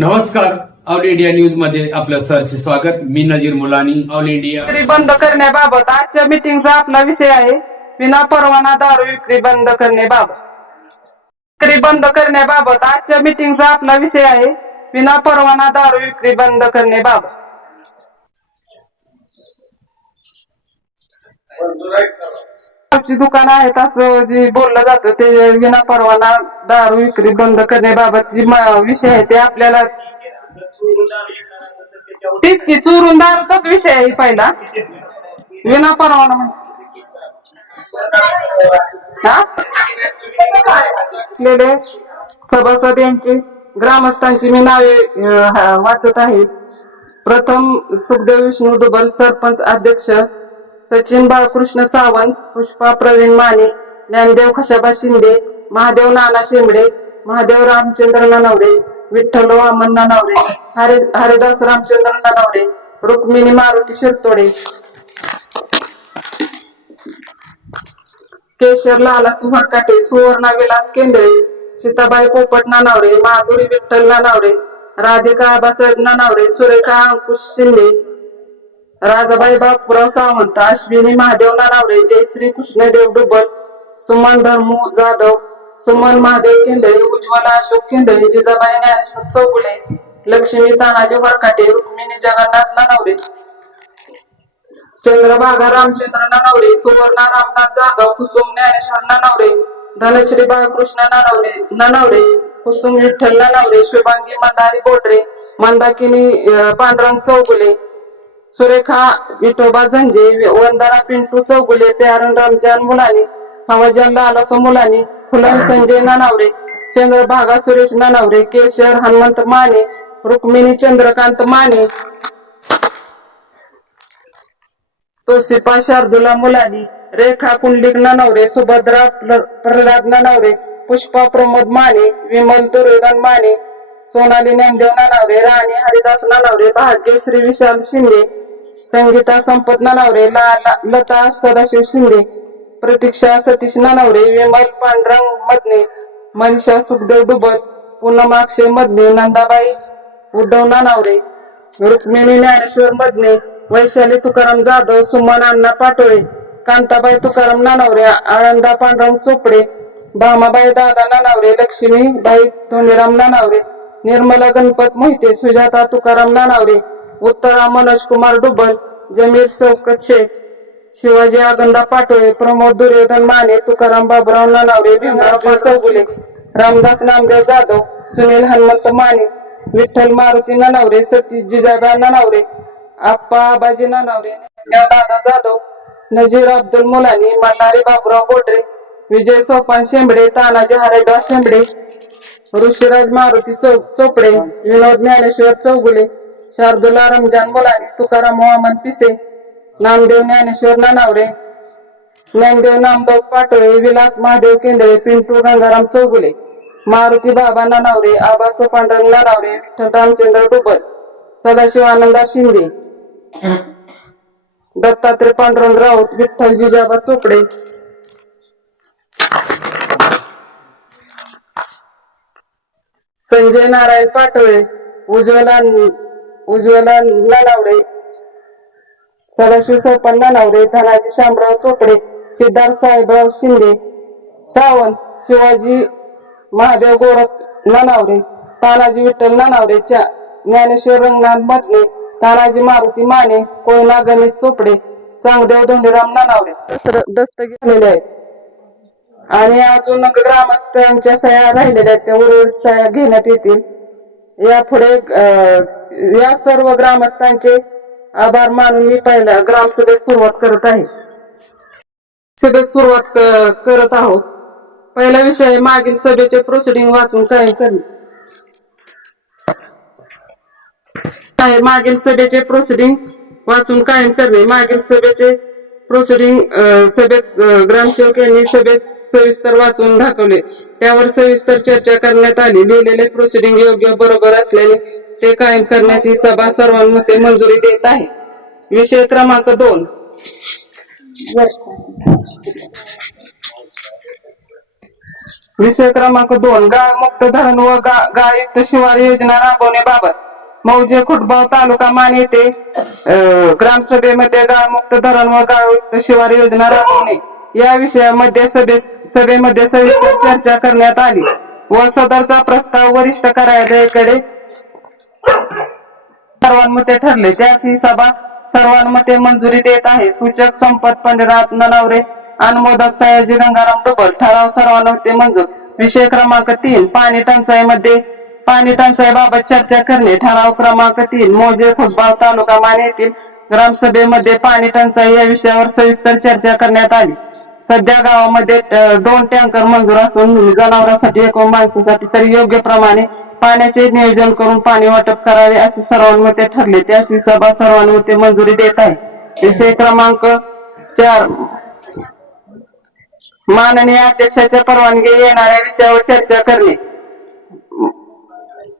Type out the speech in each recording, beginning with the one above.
नमस्कार. All India न्यूजमध्ये आपलं सहर्ष स्वागत. मी नजीर मुलानी. All India. विक्री बंद करण्याबाबत आजच्या मीटिंगचा आपला विषय आहे. विना परवाना दारू विक्री बंद करण्याबाबत. विक्री बंद करण्याबाबत आजच्या मीटिंगचा आपला विषय आहे. विना परवाना दारू विक्री बंद करण्याबाबत. आमची दुकान आहेत असं जे बोललं जातं ते विना परवाना दारू विक्री बंद करण्याबाबत जी विषय आहे ते आपल्याला तीच की चोरून दारूचाच विषय आहे पहिला. विना परवाना म्हणजे. हा? असलेले सभासद यांची ग्रामस्थांची मी नावे वाचत आहे. प्रथम सुखदेव विष्णू डुबल सरपंच अध्यक्ष सचिन बाळकृष्ण सावंत पुष्पा प्रवीण माने ज्ञानदेव खशाबा शिंदे महादेव नाना शेंबडे महादेव रामचंद्र ननवरे विठ्ठल वामन ननवरे हरे हरिदास रामचंद्र ननवरे रुक्मिणी मारुती शिरतोडे केशर लाला सुहरकाटे सुवर्णा विलास केंद्रे सीताबाई पोपट नानावरे माधुरी विठ्ठल नानावरे राधिका आबासाहेब नानावरे सुरेखा अंकुश शिंदे राजाबाई बापूराव सावंत अश्विनी महादेव नानावरे जयश्री कृष्णदेव डुबल सुमन धर्मू जाधव सुमन महादेव केंदळे उज्ज्वला अशोक केंदळे जिजाबाई ज्ञानेश्वर चौगुले लक्ष्मी तानाजी वरकाटे रुक्मिणी जगन्नाथ नानावरे चंद्रभागा रामचंद्र नानावरे सुवर्णा रामनाथ जाधव कुसुम ज्ञानेश्वर नानावरे धनश्री बाळकृष्ण नानावरे नानावरे कुसुम विठ्ठल नानावरे शुभांगी मंदारी बोडरे मंदाकिनी पांडुरंग चौगुले सुरेखा विठोबा झंजे वंदारा पिंटू चौगुले प्यारण रामजान मुलानी हवाजान लालास मुलानी फुलन संजय नानावरे चंद्रभागा सुरेश नानावरे केशर हनुमंत माने रुक्मिणी चंद्रकांत माने तोसिपा शार्दुला मुलानी रेखा कुंडलिक नानावरे सुभद्रा प्रल्हाद नानावरे पुष्पा प्रमोद माने विमल दुर्योधन माने सोनाली ज्ञानदेव नानावरे राणी हरिदास नानावरे भाग्यश्री विशाल शिंदे संगीता संपत नानावरे ला- लता सदाशिव शिंदे प्रतीक्षा सतीश नानावरे विमल पांडुरंग मदने मनीषा सुखदेव डुबल पूनम अक्षय मदने नंदाबाई उद्धव नानावरे रुक्मिणी ज्ञानेश्वर मदने वैशाली तुकाराम जाधव सुमन अण्णा पाटोळे कांताबाई तुकाराम नानावरे आनंदा पांडुरंग चोपडे भामाबाई दादा नानावरे लक्ष्मीबाई धोनीराम नानावरे निर्मला गणपत मोहिते सुजाता तुकाराम नानावरे उत्तरा मनोज कुमार डुबल जमीर सौकत शेख शिवाजी आगंदा पाटोळे प्रमोद दुर्योधन माने तुकाराम बाबुराव ननावरे भीमराव चौगुले रामदास नामदेव जाधव सुनील हनुमंत माने विठ्ठल मारुती ननावरे सतीश जिजाबा ननावरे आप्पा आबाजी ननावरे दादा जाधव नजीर अब्दुल मुलानी मल्हारी बाबुराव बोडरे विजय सोपान शेंबडे तानाजी हरेडा शेंबडे ऋषीराज मारुती चौ- चोपडे विनोद ज्ञानेश्वर चौगुले शार्दुला रमजान मुलानी तुकाराम हवामान पिसे नामदेव ज्ञानेश्वर नानावरे ज्ञानदेव नामदेव पाटोळे विलास महादेव केंद्रे पिंटू गंगाराम चौगुले मारुती बाबा नानावरे आबासो पांडुरंग नानावरे विठ्ठल रामचंद्र डुबल सदाशिव आनंदा शिंदे दत्तात्रय पांडुरंग राऊत विठ्ठल जिजाबा चोपडे. संजय नारायण पाटोळे उज्ज्वला उज्ज्वला नावडे सदाशिव सोपन नावडे धनाजी शामराव चोपडे सिद्धार्थ साहेबराव शिंदे सावंत शिवाजी महादेव गोरख नानावरे तानाजी विठ्ठल नानावरे ज्ञानेश्वर रंगनाथ मतने तानाजी मारुती माने कोयना गणेश चोपडे चांगदेव धोंडीराम नानावरे दस- दस्तक घेतलेले आहेत. आणि अजून ग्रामस्थांच्या सह्या राहिलेल्या आहेत त्या उर्वरित सह्या घेण्यात येतील. यापुढे या सर्व ग्रामस्थांचे आभार मानून मी पहिल्या ग्रामसभेत सुरुवात करत आहे. सभेत सुरुवात करत आहोत. पहिला विषय आहे मागील सभेचे प्रोसिडिंग वाचून कायम करणे. मागील सभेचे प्रोसिडिंग वाचून कायम करणे. मागील सभेचे प्रोसिडिंग सभेत ग्रामसेवक यांनी सभेत सविस्तर वाचून दाखवले. त्यावर सविस्तर चर्चा करण्यात आली. लिहिलेले प्रोसिडिंग योग्य बरोबर असल्याने ते कायम करण्याची सभा सर्वांमध्ये मंजुरी देत आहे. विषय क्रमांक दोन. विषय क्रमांक दोन. गाळ मुक्त धरण व गाळयुक्त शिवार योजना राबवण्याबाबत मौजे खुटबाव तालुका मान येथे ग्रामसभेमध्ये गाळमुक्त धरण व गाळयुक्त शिवार योजना राबवणे. या विषयामध्ये सभे सभेमध्ये सविस्तर चर्चा करण्यात आली व सदरचा प्रस्ताव वरिष्ठ कार्यालयाकडे सर्वांमते ठरले. त्यास सभा सर्वांमते मंजुरी देत आहे. सूचक संपत पंढरीनाथ नलावरे अनुमोदक सयाजी रंगाराम डबल ठराव सर्वांमते मंजूर. विषय क्रमांक तीन पाणी टंचाईमध्ये पाणी टंचाईबाबत चर्चा करणे. ठराव क्रमांक तीन मोजे खुटबाव तालुका मान येथील ग्रामसभेमध्ये पाणी टंचाई या विषयावर सविस्तर चर्चा करण्यात आली. सध्या गावामध्ये दोन टँकर मंजूर असून जनावरांसाठी एकूण माणसासाठी तरी योग्य प्रमाणे पाण्याचे नियोजन करून पाणी वाटप करावे असे सर्वांमध्ये ठरले. त्यास ही सभा मंजुरी देत आहे. विषय क्रमांक चार. माननीय अध्यक्षाच्या परवानगी येणाऱ्या विषयावर चर्चा करणे.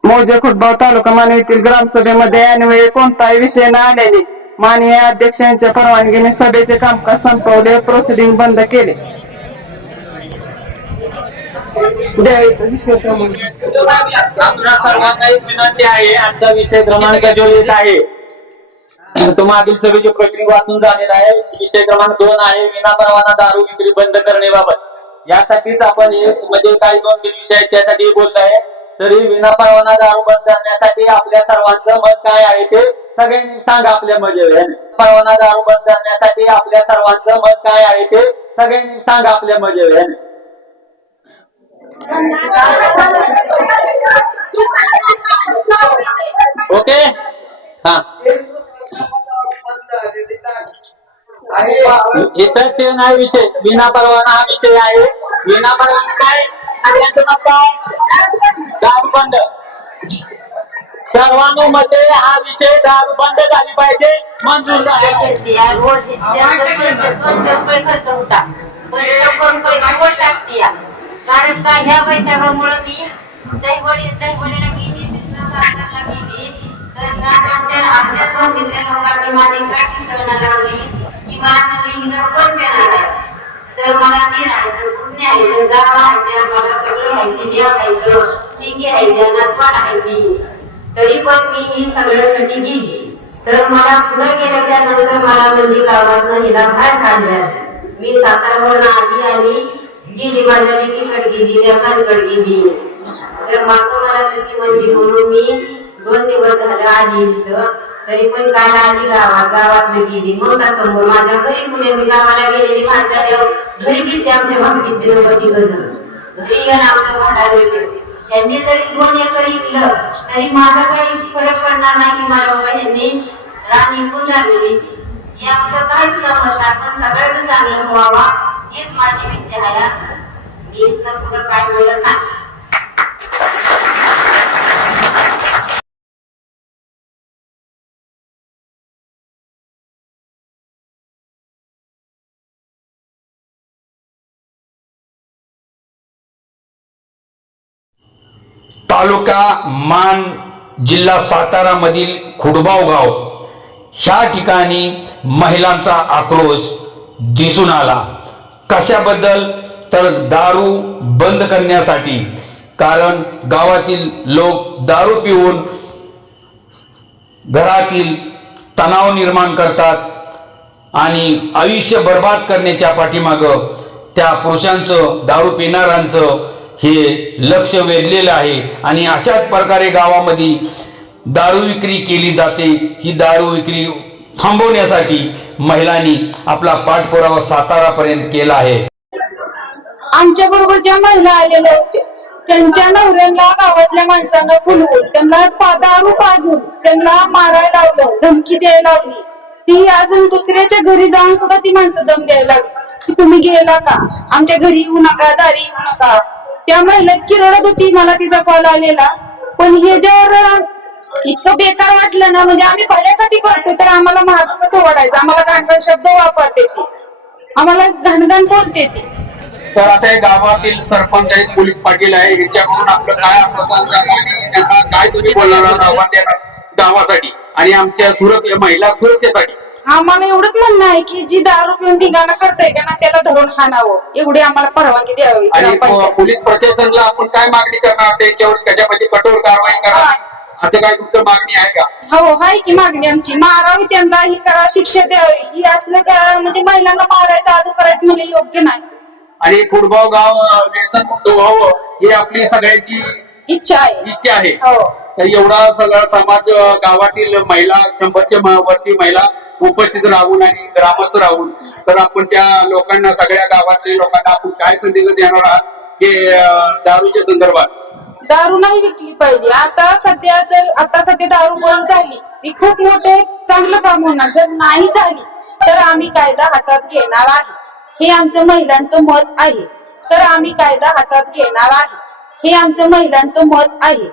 मोजे खुटबाव तालुका मानवीतील ग्रामसभेमध्ये ऐनवेळी कोणताही विषय न आल्याने माननीय अध्यक्षांच्या परवानगीने सभेचे कामकाज संपवले. प्रोसिडिंग बंद केले. द्यायचं विषय क्रमांक. आपल्या सर्वांना एक विनंती आहे आजचा विषय क्रमांक जो येत आहे तो मागील सभेचे प्रश्न वाचून झालेला आहे. विषय क्रमांक दोन आहे विना परवाना दारू विक्री बंद करण्याबाबत. यासाठीच आपण म्हणजे काही दोन तीन विषय आहेत त्यासाठी बोलत आहे. तरी विना परवाना दारू बंद करण्यासाठी आपल्या सर्वांचं मत काय आहे ते सगळ्यांनी सांगा आपल्या मध्ये. परवाना दारू बंद करण्यासाठी आपल्या सर्वांचं मत काय आहे ते सगळ्यांनी सांगा आपल्या मध्ये. ओके. हा. इतर ते नाही विषय. विना परवाना हा विषय आहे. विना परवाना काय? दारू बंद सर्वानुमते हा विषय दारू बंद झाली पाहिजे. मंजूर झाले रोज खर्च होता. पण शंभर रुपये टाकते कारण का ह्या बैठकामुळे मी दहीवडी दहीवडीला गेली तिथं गेली. तर ह्या दोनच्या आपल्याच भाऊकीतल्या लोकांनी माझी काठी चढणं लावली. की मला लिंग कोण देणार आहे? तर मला ते राहायचं कुठे आहे आहेत जावा त्या मला सगळं माहिती द्या लिंगी आहे त्या नातवाड आहे आहेत तरी पण मी ही सगळ्यासाठी गेली. तर मला पुढे गेल्याच्यानंतर मला म्हणजे गावातनं हिला बाहेर काढल्या मी सातारवरून आली आणि गेली माझ्या लेकीकडे गेली लेखांकडे गेली तर माग मला तशी म्हणली म्हणून मी दोन दिवस झालं आली इथं. तरी पण काल आली गावात गावात गेली. मग का समोर माझ्या घरी पुणे मी गावाला गेलेली माझ्या देव घरी घेतली आमच्या भावकीतले लोक तिघ घरी येऊन आमचं भांडार भेटेल त्यांनी जरी दोन एकर इकलं तरी माझा काही फरक पडणार नाही की मला बाबा यांनी राणी इकून लागली. हे आमचं काही सुद्धा मत नाही पण सगळ्याच चांगलं व्हावा हीच माझी इच्छा आहे. मी इथं कुठं काय बोलत नाही. तालुका मान जिल्हा सातारा मधील खुडबाव गाव. ह्या ठिकाणी महिलांचा आक्रोश दिसून आला. कशाबद्दल? तर दारू बंद करण्यासाठी. कारण गावातील लोक दारू पिऊन घरातील तणाव निर्माण करतात आणि आयुष्य बर्बाद करण्याच्या पाठीमागं त्या पुरुषांचं दारू पिणाऱ्यांचं हे लक्ष वेधलेलं आहे. आणि अशाच प्रकारे गावामध्ये दारू विक्री केली जाते. ही दारू विक्री थांबवण्यासाठी महिलांनी आपला पाठपुरावा सातारापर्यंत केला आहे. आमच्या बरोबर ज्या महिला आलेल्या होत्या त्यांच्या नवऱ्यांना गावातल्या माणसांना फुलवून त्यांना दारू पाजून त्यांना मारायला लावलं धमकी द्यायला लावली. ती अजून दुसऱ्याच्या घरी जाऊन सुद्धा ती माणसं दम द्यायला लागली. की तुम्ही गेला का? आमच्या घरी येऊ नका दारी येऊ नका. त्या महिला किरडत होती मला तिचा कॉल आलेला. पण हे ज्यावर इतकं बेकार वाटलं ना म्हणजे आम्ही भल्यासाठी करतो तर आम्हाला महाग कसं वाटायचं आम्हाला घाणघाण शब्द वापरते ती. आम्हाला घाणघाण बोलते ती. तर आता गावातील सरपंच आहेत पोलीस पाटील आहे यांच्याकडून आपलं काय आश्वासन काय तुम्ही बोलणार आहात गावासाठी आणि आमच्या सुरक्षे महिला सुरक्षेसाठी? आम्हाला एवढंच म्हणणं आहे की जी दारू पिऊन धिंगाणा करताय का ना त्याला धरून हाणावं. एवढी आम्हाला परवानगी द्यावी आणि ग्रामपंचायत. पोलीस प्रशासनला आपण काय मागणी करणार? त्याच्यावर कशामध्ये कठोर कारवाई करा? असं काय तुमचं मागणी आहे का? हो आहे की मागणी आमची. मारावी त्यांना ही करा शिक्षा द्यावी. ही असलं का म्हणजे महिलांना मारायचं आदू करायचं म्हणजे योग्य नाही. आणि कुडगाव गाव अं, व्यसनमुक्त व्हावं ही आपली सगळ्यांची इच्छा आहे. इच्छा आहे. हो. तर एवढा सगळा समाज गावातील महिला शंभरच्या वरती महिला उपस्थित राहून आणि ग्रामस्थ राहून तर आपण त्या लोकांना सगळ्या गावातल्या लोकांना आपण काय संदेश देणार आहात? की दारूच्या संदर्भात? दारू नाही विकली पाहिजे. आता सध्या जर आता सध्या दारू बंद झाली ही खूप मोठे चांगलं काम होणार. जर नाही झाली तर आम्ही कायदा हातात घेणार आहे. हे आमचं महिलांचं मत आहे. तर आम्ही कायदा हातात घेणार आहे. हे आमचं महिलांचं मत आहे.